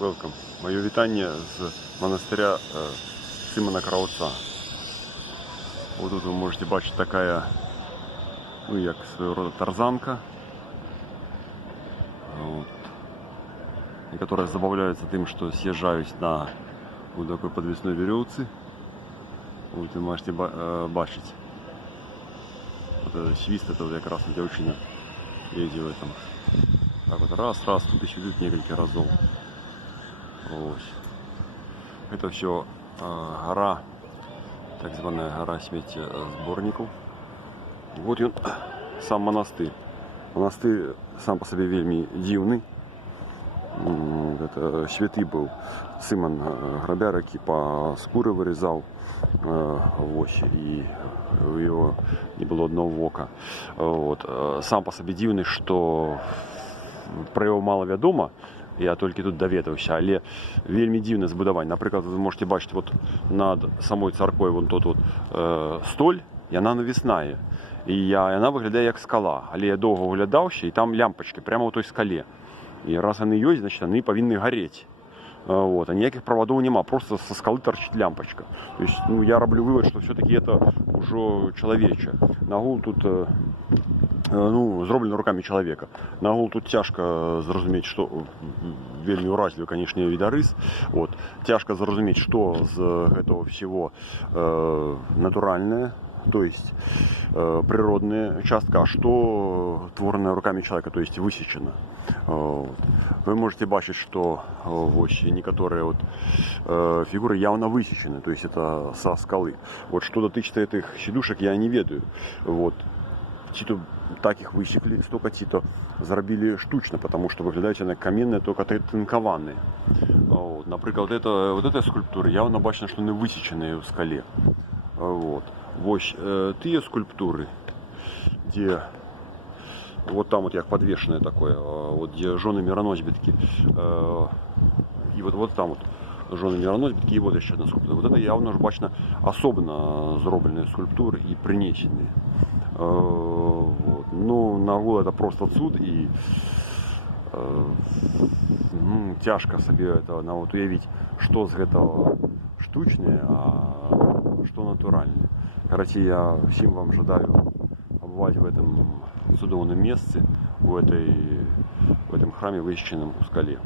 Welcome. Моє вітання з монастиря Симона Краутца. Вот тут вы можете бачить такая, ну як своего рода тарзанка, вот, и которая забавляется тем, что съезжаюсь на вот такой подвесной веревце. Вот вы можете бачить. Вот этот свист, это вот как раз девчина едет в этом. Так вот раз, тут еще идут несколько разов. Вот. Это все гора, так званая гора сміттєзборників. Вот он, сам монастырь. Монастырь сам по себе вельми дивный. Это святый был Симон Грабяр, який по скури вирізав ось, і у його не було одного вока. Вот. Сам по собі дивний, що про його мало відомо. Я тільки тут довідався, але вельми дивне збудування. Наприклад, ви можете бачити от над самою церквою вон тут от, столь, і вона навісна. І вона виглядає як скала. Але я довго оглядав ще, і там лямпочки прямо у той скалі. І раз вони є, значить вони повинні горіти. Вот. А ніяких проводов нема, просто со скалы торчит лямпочка. То есть, ну, я роблю вывод, что все-таки это уже человече. Нагул тут ну, зроблено руками человека. Нагул тут тяжко зрозуміти, що вельми уразливый, конечно, відорис. Вот. Тяжко зрозуміти, що з этого всего натуральное, то есть природная частка, а что творенное руками человека, то есть высечено. Вы можете бачить, что некоторые вот фигуры явно высечены, то есть это со скалы. Вот что дотычно этих сидушек, я не ведаю. Вот. Ті-то так их высекли, столько ті-то зробили штучно, потому что выглядят они каменные, только тинкованные. Вот. Например, вот эта скульптура явно бачно, что они высечены в скале. Вот. Ось тыя скульптуры, где вот там вот як подвешенное такое, вот где жены мироносьбитки, и вот там вот жены мироносьбитки, и вот еще одна скульптура. Вот это явно ж бачно особенно зробленные скульптуры и принесенные. Вот. Ну, нагул это просто цуд, и ну, тяжко себе это вот уявить, что з этого штучное, а что натуральное. Короче, я всем вам желаю побывать в этом чудовном месте, в этом храме, высеченном в скале.